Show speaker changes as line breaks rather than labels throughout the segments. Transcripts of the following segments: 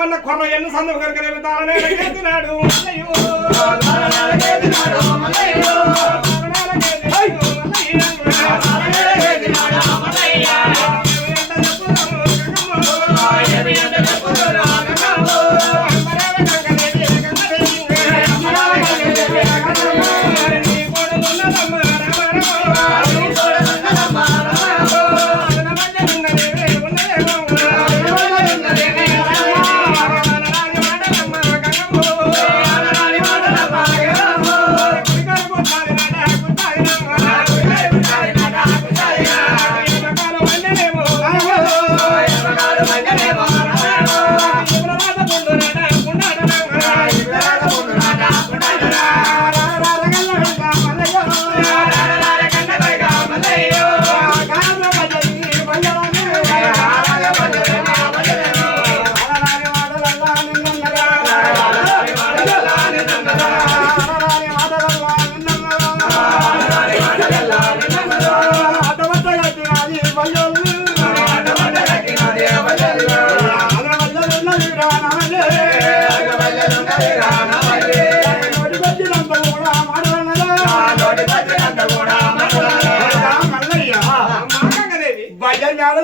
ఎర్రంగమన్న కొర్ర ఎన్ను సందం కనుక రేపు తాళనే ఎత్తినాడు Got
it.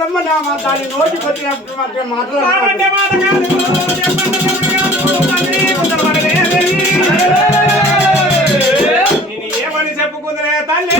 మేడలమ్మ నా మా దాని నోటి కొట్టినప్పుడు మాత్రం మాట్లాడాలి
ఏమని చెప్పుకుందిరే తల్లి?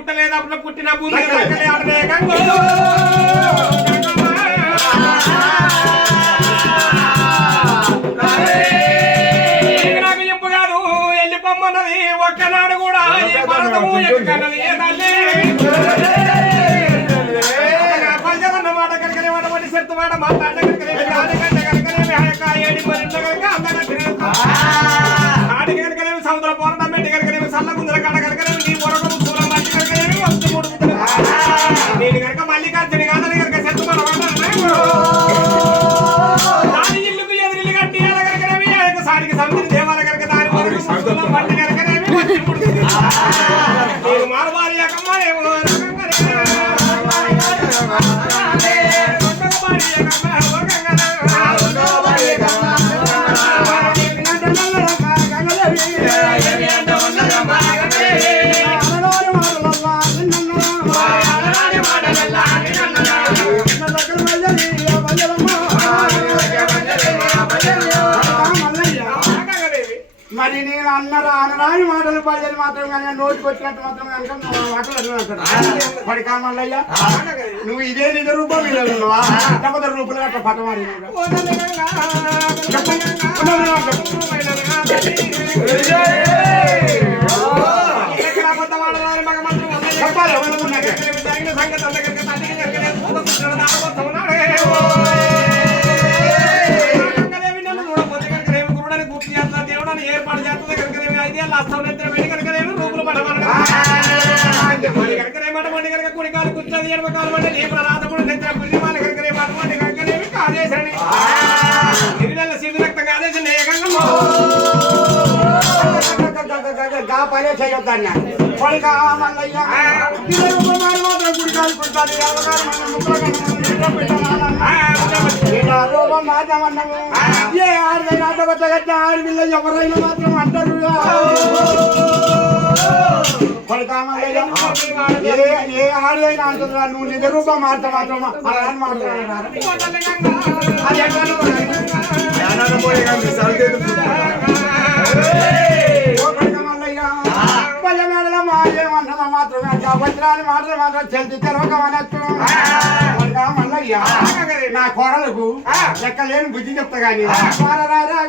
పుట్టలేదు అప్పుడు పుట్టిన భూమి నాకు చెప్పు కాదు ఒక్కనాడు కూడా ఈ పర్వతము ఎక్కుకన్నది ఏ తల్లి? పంచదన్న మాట కనుకనే మాట చెత్త మాట? ఏడి మరి కనుక
అన్నరా అనరాని మాటలు పదిహేను మాత్రం కానీ నోటికి వచ్చినట్టు మాత్రం కనుక మాటలు అంటున్నాడు పడికా మల్లయ్య నువ్వు ఇదే నిజ రూపం ఉన్నావా? లేకపోతే రూపాయలు అట్లా పట్టమారి చెప్పాలి ఎవరు
మరి కనుక కుడి కాలు కూర్చొని ఎడమ కాలు మండి నీ ప్రనాథముడు నిద్ర కనుకనేమి ఏకంగా
గా పనే రూపం ఏ ఆడదైనా అడ్డగట్ట ఆడపిల్ల ఎవరైనా మాత్రం అంటారు. ఏ ఏ ఆడదైనా అంటుందా నువ్వు నిజ రూపం మాట మాత్రం అలా ఎట్లా వజ్రాలు మాటలు మాత్రం చెల్లి తెలవకమనొచ్చు మల్లయ్య నా కోడలకు లెక్క లేని బుద్ధి చెప్తా మారరారా